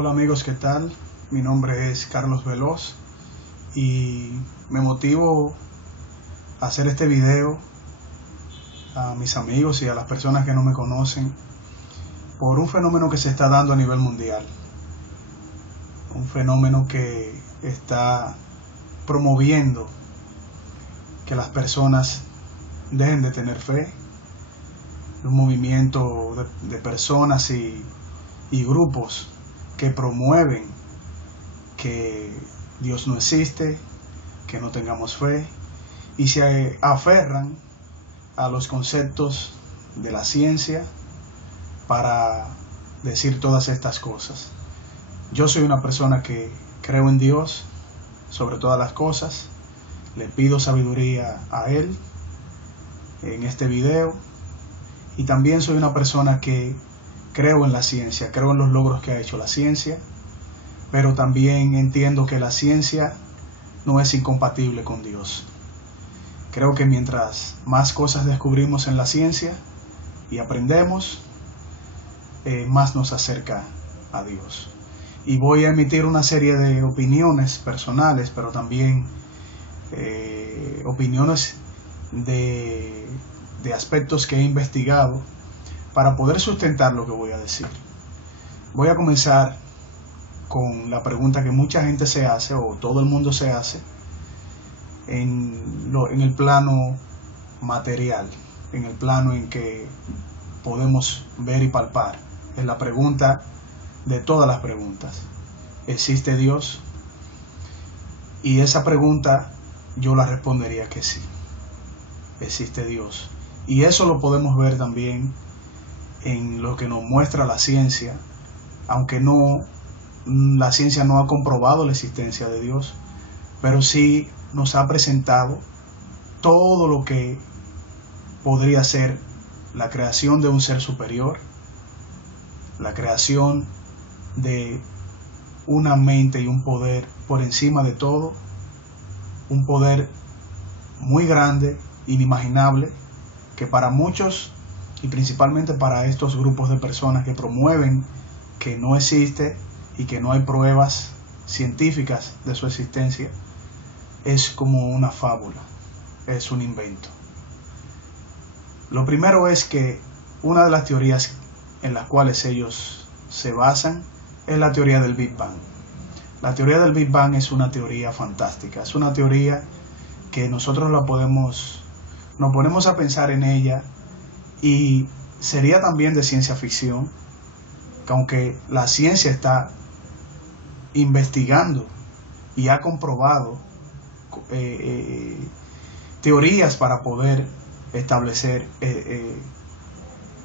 Hola amigos, ¿qué tal? Mi nombre es Carlos Veloz y me motivo a hacer este video a mis amigos y a las personas que no me conocen por un fenómeno que se está dando a nivel mundial. Un fenómeno que está promoviendo que las personas dejen de tener fe. Un movimiento de personas y grupos que promueven que Dios no existe, que no tengamos fe, y se aferran a los conceptos de la ciencia para decir todas estas cosas. Yo soy una persona que creo en Dios sobre todas las cosas. Le pido sabiduría a Él en este video, y también soy una persona que creo en la ciencia, creo en los logros que ha hecho la ciencia, pero también entiendo que la ciencia no es incompatible con Dios. Creo que mientras más cosas descubrimos en la ciencia y aprendemos, más nos acerca a Dios. Y voy a emitir una serie de opiniones personales, pero también opiniones de aspectos que he investigado para poder sustentar lo que voy a decir. Voy a comenzar con la pregunta que mucha gente se hace, o todo el mundo se hace, en el plano material, en el plano en que podemos ver y palpar. Es la pregunta de todas las preguntas: ¿existe Dios? Y esa pregunta yo la respondería que sí, existe Dios. Y eso lo podemos ver también en lo que nos muestra la ciencia, aunque la ciencia no ha comprobado la existencia de Dios, pero sí nos ha presentado todo lo que podría ser la creación de un ser superior, la creación de una mente y un poder por encima de todo, un poder muy grande, inimaginable, que para muchos, y principalmente para estos grupos de personas que promueven que no existe y que no hay pruebas científicas de su existencia, es como una fábula, es un invento. Lo primero es que una de las teorías en las cuales ellos se basan es la teoría del Big Bang. La teoría del Big Bang es una teoría fantástica, es una teoría que nosotros nos ponemos a pensar en ella, y sería también de ciencia ficción, que aunque la ciencia está investigando y ha comprobado teorías para poder establecer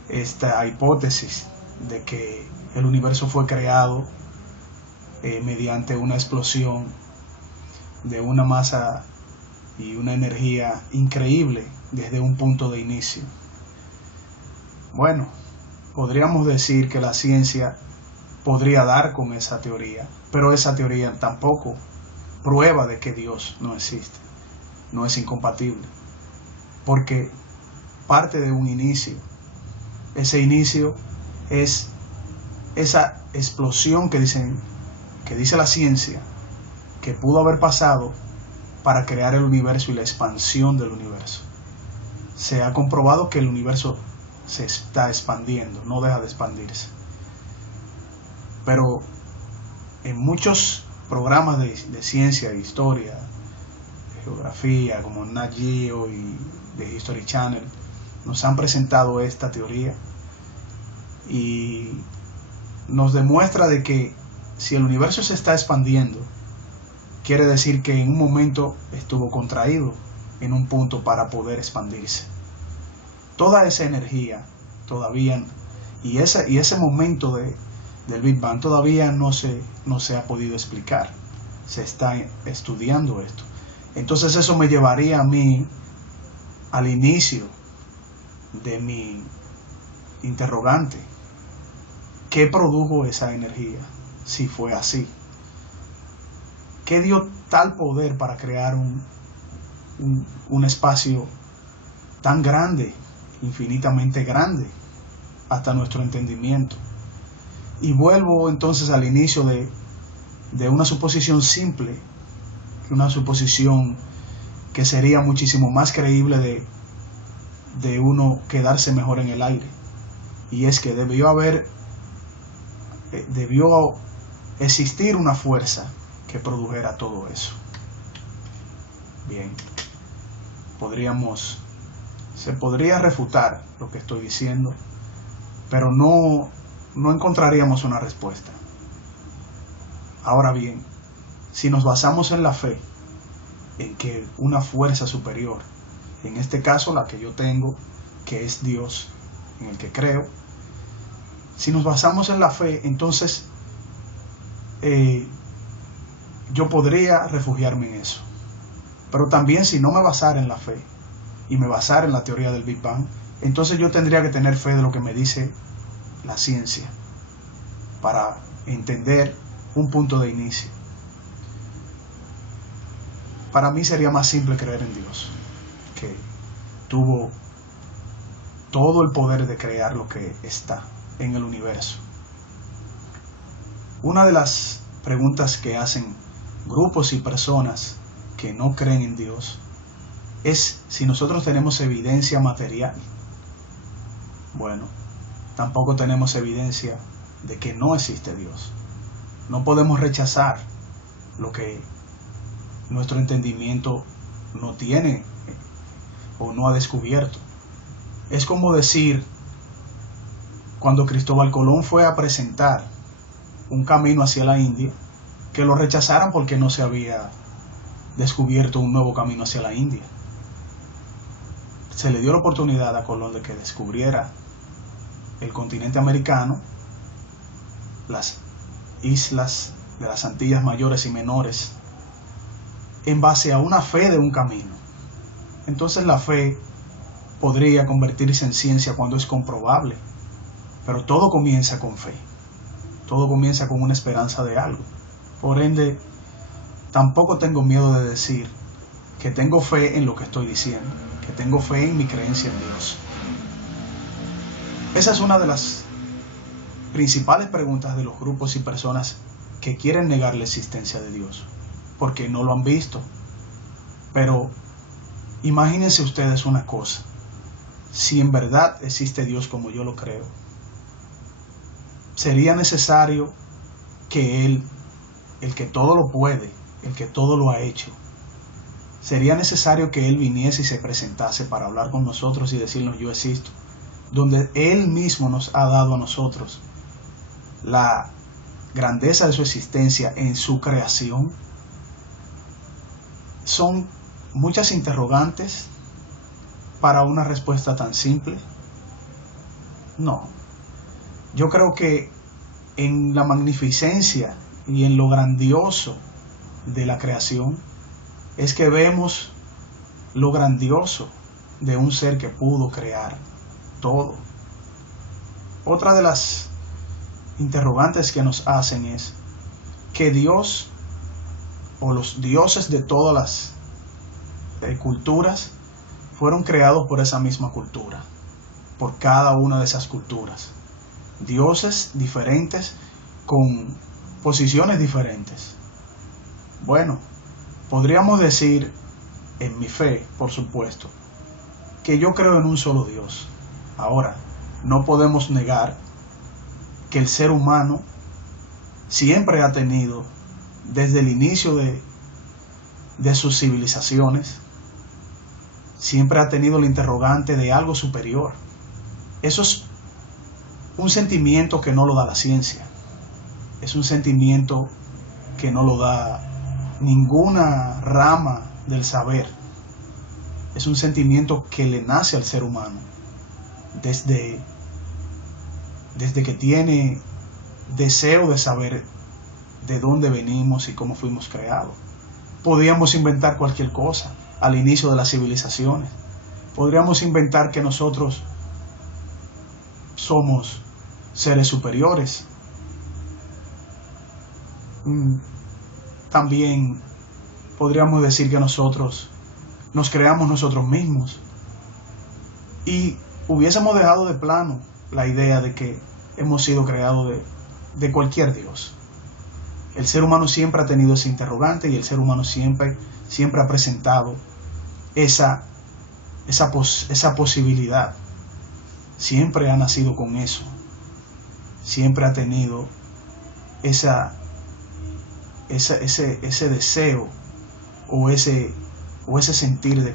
esta hipótesis de que el universo fue creado mediante una explosión de una masa y una energía increíble desde un punto de inicio. Bueno, podríamos decir que la ciencia podría dar con esa teoría, pero esa teoría tampoco prueba de que Dios no existe, no es incompatible, porque parte de un inicio. Ese inicio es esa explosión que dice la ciencia que pudo haber pasado para crear el universo y la expansión del universo. Se ha comprobado que el universo se está expandiendo, no deja de expandirse. Pero en muchos programas de ciencia, de historia, de geografía, como Nat Geo y de History Channel, nos han presentado esta teoría y nos demuestra de que si el universo se está expandiendo, quiere decir que en un momento estuvo contraído en un punto para poder expandirse. Toda esa energía todavía, y ese momento del Big Bang todavía no se ha podido explicar. Se está estudiando esto. Entonces eso me llevaría a mí al inicio de mi interrogante: ¿qué produjo esa energía? Si fue así, ¿qué dio tal poder para crear un espacio tan grande, infinitamente grande, hasta nuestro entendimiento? Y vuelvo entonces al inicio de una suposición simple, una suposición que sería muchísimo más creíble de uno quedarse mejor en el aire. Y es que debió existir una fuerza que produjera todo eso. Bien, se podría refutar lo que estoy diciendo, pero no encontraríamos una respuesta. Ahora bien, si nos basamos en la fe, en que una fuerza superior, en este caso la que yo tengo, que es Dios, en el que creo, si nos basamos en la fe, entonces yo podría refugiarme en eso. Pero también si no me basara en la fe y me basara en la teoría del Big Bang, entonces yo tendría que tener fe de lo que me dice la ciencia para entender un punto de inicio. Para mí sería más simple creer en Dios, que tuvo todo el poder de crear lo que está en el universo. Una de las preguntas que hacen grupos y personas que no creen en Dios es si nosotros tenemos evidencia material. Bueno, tampoco tenemos evidencia de que no existe Dios. No podemos rechazar lo que nuestro entendimiento no tiene o no ha descubierto. Es como decir, cuando Cristóbal Colón fue a presentar un camino hacia la India, que lo rechazaran porque no se había descubierto un nuevo camino hacia la India. Se le dio la oportunidad a Colón de que descubriera el continente americano, las islas de las Antillas mayores y menores, en base a una fe de un camino. Entonces la fe podría convertirse en ciencia cuando es comprobable, pero todo comienza con fe, todo comienza con una esperanza de algo. Por ende, tampoco tengo miedo de decir que tengo fe en lo que estoy diciendo, que tengo fe en mi creencia en Dios. Esa es una de las principales preguntas de los grupos y personas que quieren negar la existencia de Dios, porque no lo han visto. Pero imagínense ustedes una cosa: si en verdad existe Dios como yo lo creo, sería necesario que Él, el que todo lo puede, el que todo lo ha hecho, sería necesario que Él viniese y se presentase para hablar con nosotros y decirnos yo existo, donde Él mismo nos ha dado a nosotros la grandeza de su existencia en su creación. Son muchas interrogantes para una respuesta tan simple. No, yo creo que en la magnificencia y en lo grandioso de la creación es que vemos lo grandioso de un ser que pudo crear todo. Otra de las interrogantes que nos hacen es que Dios o los dioses de todas las culturas fueron creados por esa misma cultura, por cada una de esas culturas. Dioses diferentes con posiciones diferentes. Bueno, podríamos decir, en mi fe, por supuesto, que yo creo en un solo Dios. Ahora, no podemos negar que el ser humano siempre ha tenido, desde el inicio de sus civilizaciones, siempre ha tenido el interrogante de algo superior. Eso es un sentimiento que no lo da la ciencia. Es un sentimiento que no lo da ninguna rama del saber. Es un sentimiento que le nace al ser humano desde que tiene deseo de saber de dónde venimos y cómo fuimos creados. Podríamos inventar cualquier cosa al inicio de las civilizaciones. Podríamos inventar que nosotros somos seres superiores. También podríamos decir que nosotros nos creamos nosotros mismos y hubiésemos dejado de plano la idea de que hemos sido creados de cualquier Dios. El ser humano siempre ha tenido ese interrogante y el ser humano siempre ha presentado esa posibilidad. Siempre ha nacido con eso. Siempre ha tenido ese deseo o ese sentir de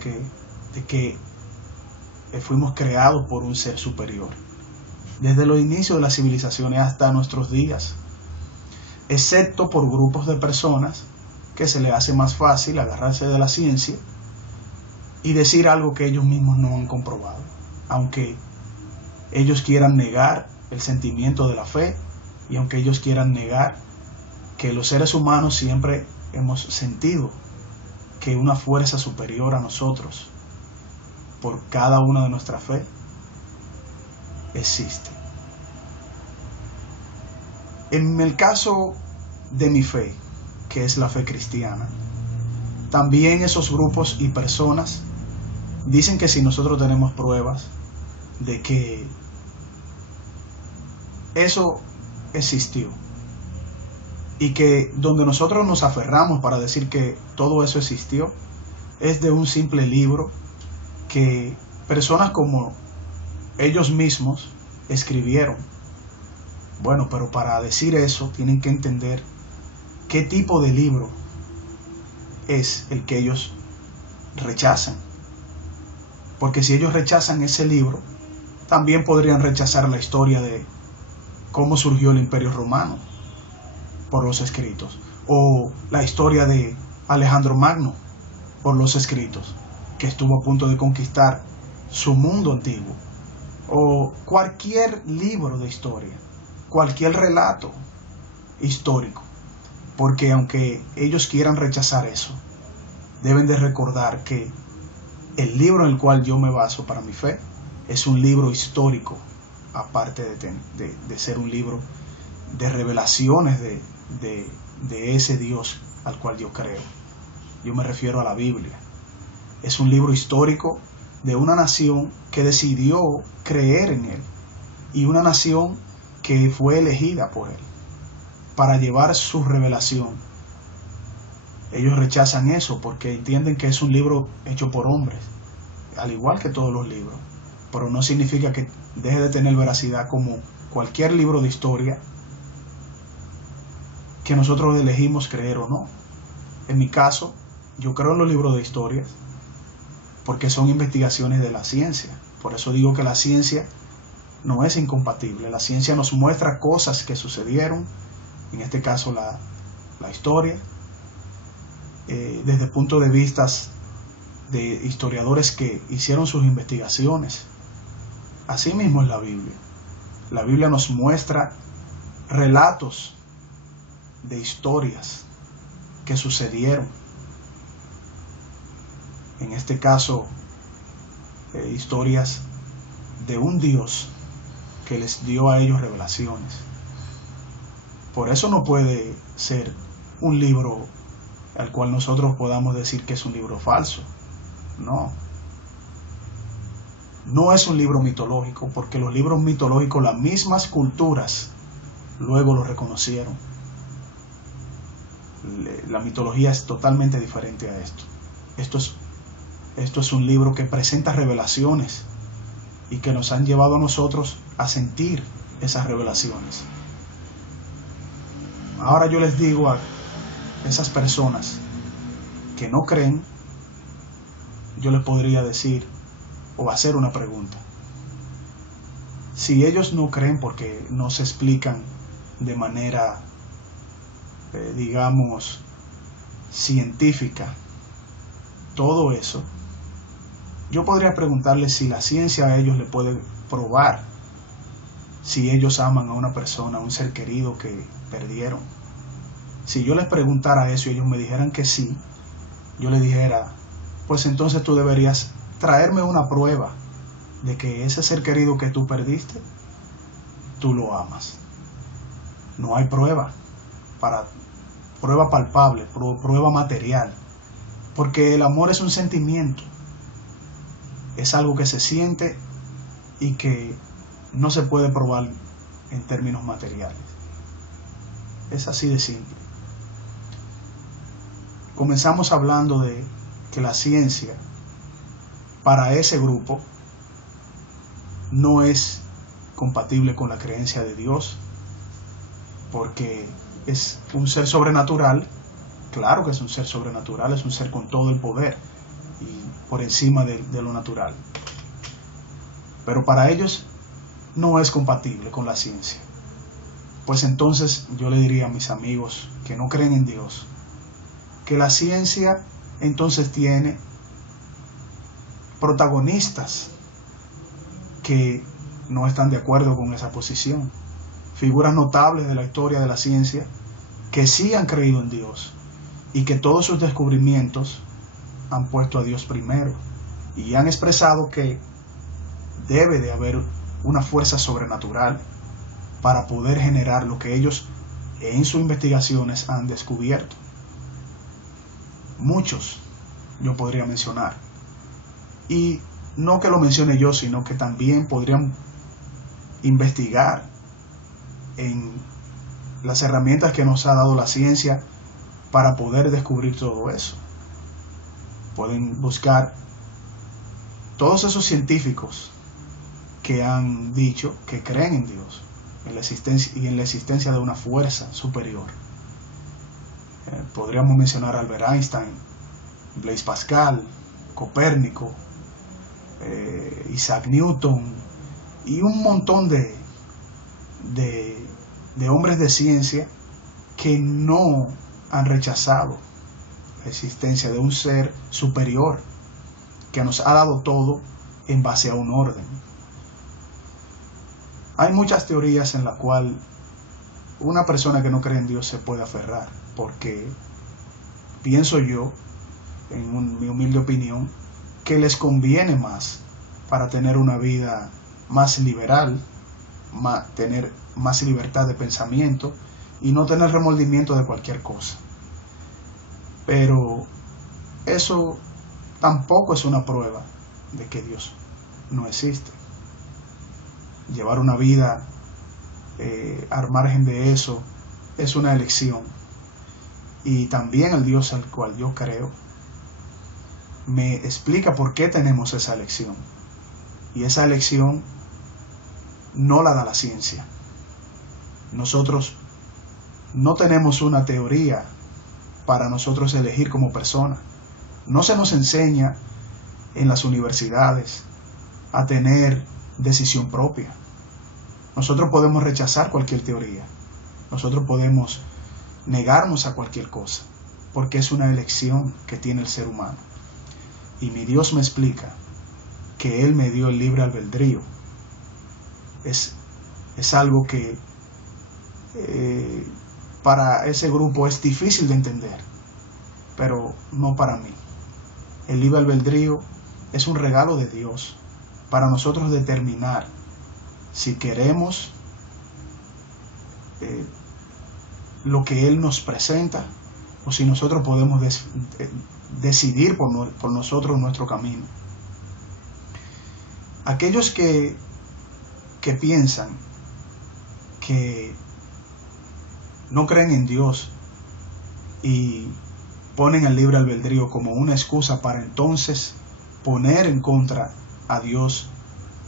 que fuimos creados por un ser superior. Desde los inicios de las civilizaciones hasta nuestros días, excepto por grupos de personas que se les hace más fácil agarrarse de la ciencia y decir algo que ellos mismos no han comprobado, aunque ellos quieran negar el sentimiento de la fe y aunque ellos quieran negar que los seres humanos siempre hemos sentido que una fuerza superior a nosotros, por cada una de nuestra fe, existe. En el caso de mi fe, que es la fe cristiana, también esos grupos y personas dicen que si nosotros tenemos pruebas de que eso existió y que donde nosotros nos aferramos para decir que todo eso existió es de un simple libro que personas como ellos mismos escribieron. Bueno, pero para decir eso tienen que entender qué tipo de libro es el que ellos rechazan. Porque si ellos rechazan ese libro, también podrían rechazar la historia de cómo surgió el Imperio Romano por los escritos, o la historia de Alejandro Magno por los escritos, que estuvo a punto de conquistar su mundo antiguo, o cualquier libro de historia, cualquier relato histórico, porque aunque ellos quieran rechazar eso, deben de recordar que el libro en el cual yo me baso para mi fe es un libro histórico, aparte de ser un libro de revelaciones de ese Dios al cual yo creo. Yo me refiero a la Biblia. Es un libro histórico de una nación que decidió creer en él y una nación que fue elegida por él para llevar su revelación. Ellos rechazan eso porque entienden que es un libro hecho por hombres, al igual que todos los libros, pero no significa que deje de tener veracidad como cualquier libro de historia que nosotros elegimos creer o no. En mi caso, yo creo en los libros de historias porque son investigaciones de la ciencia. Por eso digo que la ciencia no es incompatible. La ciencia nos muestra cosas que sucedieron, en este caso la historia, desde puntos de vista de historiadores que hicieron sus investigaciones. Así mismo es la Biblia. La Biblia nos muestra relatos de historias que sucedieron. En este caso, historias de un Dios que les dio a ellos revelaciones. Por eso no puede ser un libro al cual nosotros podamos decir que es un libro falso. No. No es un libro mitológico, porque los libros mitológicos, las mismas culturas, luego lo reconocieron. La mitología es totalmente diferente a esto. Esto es un libro que presenta revelaciones y que nos han llevado a nosotros a sentir esas revelaciones. Ahora yo les digo a esas personas que no creen, yo les podría decir o hacer una pregunta. Si ellos no creen porque no se explican de manera, digamos, científica todo eso, yo podría preguntarles si la ciencia a ellos le puede probar si ellos aman a una persona, a un ser querido que perdieron. Si yo les preguntara eso y ellos me dijeran que sí, yo les dijera, pues entonces tú deberías traerme una prueba de que ese ser querido que tú perdiste, tú lo amas. No hay prueba palpable, prueba material, porque el amor es un sentimiento, es algo que se siente y que no se puede probar en términos materiales. Es así de simple. Comenzamos hablando de que la ciencia para ese grupo no es compatible con la creencia de Dios, porque es un ser sobrenatural. Claro que es un ser sobrenatural, es un ser con todo el poder y por encima de lo natural. Pero para ellos no es compatible con la ciencia. Pues entonces yo le diría a mis amigos que no creen en Dios, que la ciencia entonces tiene protagonistas que no están de acuerdo con esa posición. Figuras notables de la historia de la ciencia que sí han creído en Dios y que todos sus descubrimientos han puesto a Dios primero y han expresado que debe de haber una fuerza sobrenatural para poder generar lo que ellos en sus investigaciones han descubierto. Muchos yo podría mencionar, y no que lo mencione yo, sino que también podrían investigar en las herramientas que nos ha dado la ciencia para poder descubrir todo eso. Pueden buscar todos esos científicos que han dicho que creen en Dios en la existencia de una fuerza superior. Podríamos mencionar a Albert Einstein, Blaise Pascal, Copérnico, Isaac Newton y un montón de hombres de ciencia que no han rechazado la existencia de un ser superior que nos ha dado todo en base a un orden. Hay muchas teorías en las cuales una persona que no cree en Dios se puede aferrar, porque pienso yo, en mi humilde opinión, que les conviene más para tener una vida más liberal, tener más libertad de pensamiento y no tener remordimiento de cualquier cosa. Pero eso tampoco es una prueba de que Dios no existe. Llevar una vida al margen de eso es una elección, y también el Dios al cual yo creo me explica por qué tenemos esa elección, y esa elección no la da la ciencia. Nosotros no tenemos una teoría para nosotros elegir como persona. No se nos enseña en las universidades a tener decisión propia. Nosotros podemos rechazar cualquier teoría. Nosotros podemos negarnos a cualquier cosa, porque es una elección que tiene el ser humano. Y mi Dios me explica que Él me dio el libre albedrío. Es algo que para ese grupo es difícil de entender, pero no para mí. El libre albedrío es un regalo de Dios para nosotros determinar si queremos lo que Él nos presenta, o si nosotros podemos decidir por nosotros nuestro camino. Aquellos que piensan que no creen en Dios y ponen el libre albedrío como una excusa para entonces poner en contra a Dios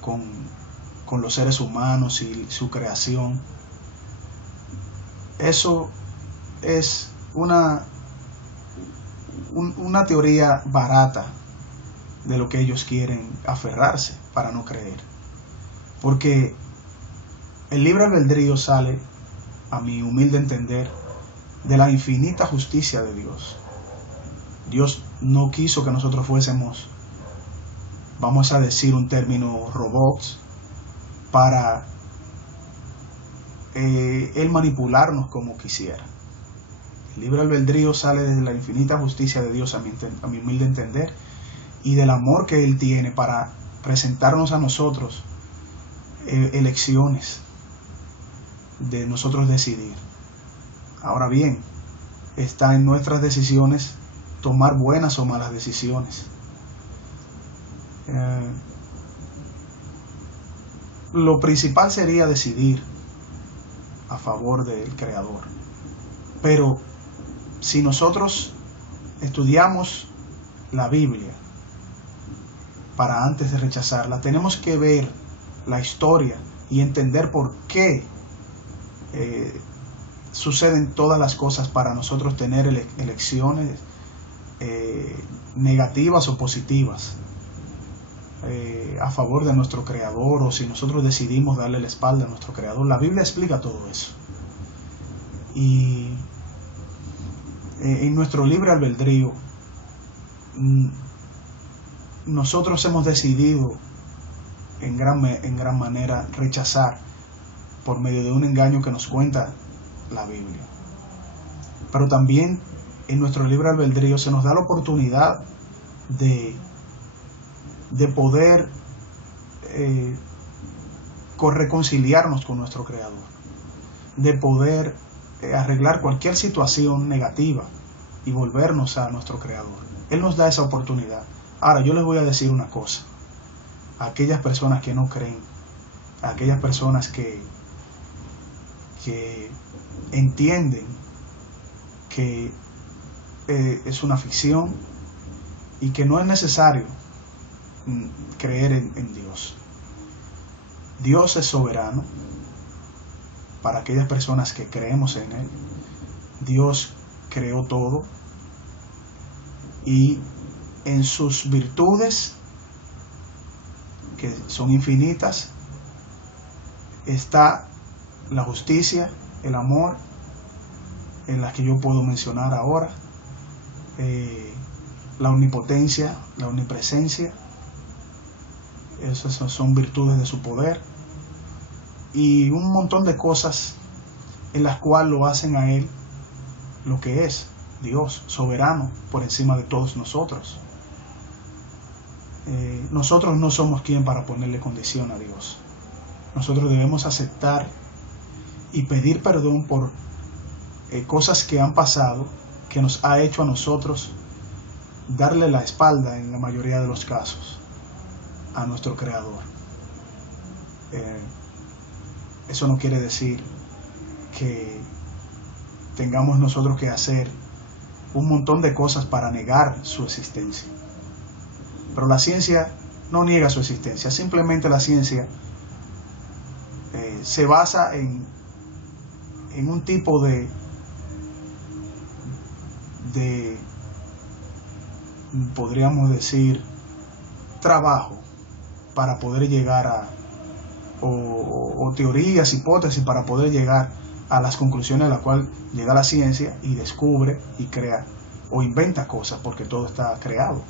con los seres humanos y su creación, eso es una teoría barata de lo que ellos quieren aferrarse para no creer. Porque el libre albedrío sale, a mi humilde entender, de la infinita justicia de Dios. Dios no quiso que nosotros fuésemos, vamos a decir un término, robots, para Él manipularnos como quisiera. El libre albedrío sale desde la infinita justicia de Dios, a mi humilde entender, y del amor que Él tiene para presentarnos a nosotros elecciones de nosotros decidir. Ahora bien, está en nuestras decisiones tomar buenas o malas decisiones. Lo principal sería decidir a favor del Creador, Pero si nosotros estudiamos la Biblia para antes de rechazarla, tenemos que ver la historia y entender por qué suceden todas las cosas para nosotros tener elecciones negativas o positivas a favor de nuestro Creador, o si nosotros decidimos darle la espalda a nuestro Creador. La Biblia explica todo eso. Y en nuestro libre albedrío, nosotros hemos decidido en gran manera rechazar por medio de un engaño que nos cuenta la Biblia. Pero también en nuestro libre albedrío se nos da la oportunidad de poder reconciliarnos con nuestro Creador, de poder arreglar cualquier situación negativa y volvernos a nuestro Creador. Él nos da esa oportunidad. Ahora, yo les voy a decir una cosa: a aquellas personas que no creen, a aquellas personas que entienden que es una ficción y que no es necesario creer en Dios. Dios es soberano. Para aquellas personas que creemos en Él, Dios creó todo, y en sus virtudes, que son infinitas, está la justicia, el amor, en las que yo puedo mencionar ahora, la omnipotencia, la omnipresencia. Esas son virtudes de su poder, y un montón de cosas en las cuales lo hacen a Él lo que es Dios, soberano por encima de todos nosotros. Nosotros no somos quien para ponerle condición a Dios. Nosotros debemos aceptar y pedir perdón por cosas que han pasado, que nos ha hecho a nosotros darle la espalda en la mayoría de los casos a nuestro Creador. Eso no quiere decir que tengamos nosotros que hacer un montón de cosas para negar su existencia. Pero la ciencia no niega su existencia. Simplemente la ciencia se basa en un tipo de podríamos decir, trabajo para poder llegar a o teorías, hipótesis para poder llegar a las conclusiones a las cuales llega la ciencia y descubre y crea o inventa cosas, porque todo está creado.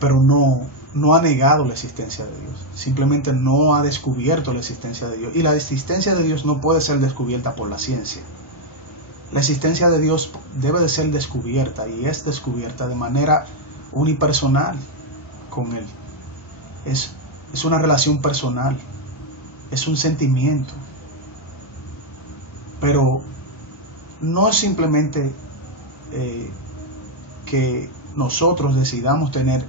Pero no ha negado la existencia de Dios, simplemente no ha descubierto la existencia de Dios, y la existencia de Dios no puede ser descubierta por la ciencia. La existencia de Dios debe de ser descubierta, y es descubierta de manera unipersonal con Él. Es una relación personal, es un sentimiento, pero no es simplemente que nosotros decidamos tener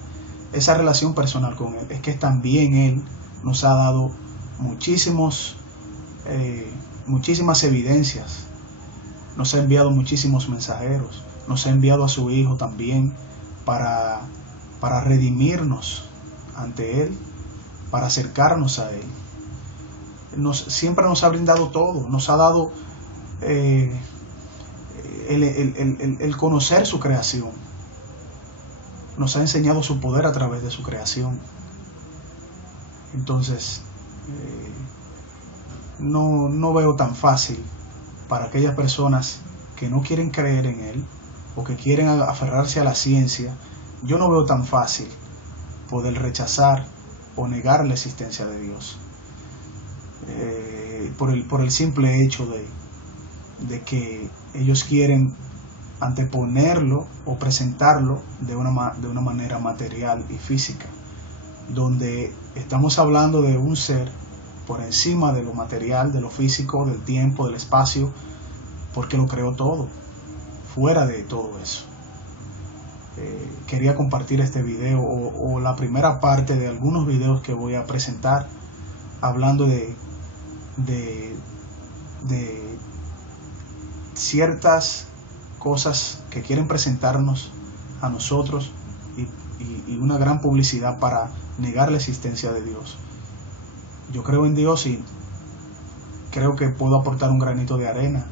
esa relación personal con Él, es que también Él nos ha dado muchísimas evidencias, nos ha enviado muchísimos mensajeros, nos ha enviado a su Hijo también para redimirnos ante Él, para acercarnos a Él. Siempre nos ha brindado todo, nos ha dado el conocer su creación, nos ha enseñado su poder a través de su creación. Entonces, no veo tan fácil para aquellas personas que no quieren creer en Él o que quieren aferrarse a la ciencia. Yo no veo tan fácil poder rechazar o negar la existencia de Dios, por el simple hecho de que ellos quieren anteponerlo o presentarlo de una manera material y física, donde estamos hablando de un ser por encima de lo material, de lo físico, del tiempo, del espacio, porque lo creó todo, fuera de todo eso. Quería compartir este video o la primera parte de algunos videos que voy a presentar, hablando de ciertas cosas que quieren presentarnos a nosotros y una gran publicidad para negar la existencia de Dios. Yo creo en Dios y creo que puedo aportar un granito de arena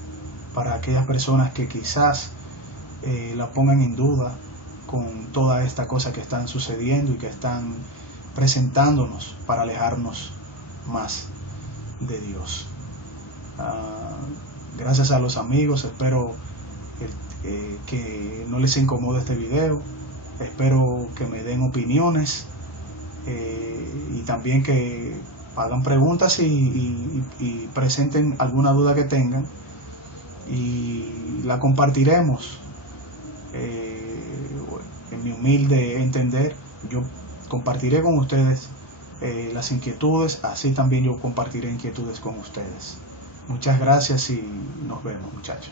para aquellas personas que quizás la pongan en duda con toda esta cosa que están sucediendo y que están presentándonos para alejarnos más de Dios. Gracias a los amigos, espero que no les incomode este video, espero que me den opiniones y también que hagan preguntas y presenten alguna duda que tengan y la compartiremos. En mi humilde entender, yo compartiré con ustedes las inquietudes, así también yo compartiré inquietudes con ustedes. Muchas gracias y nos vemos, muchachos.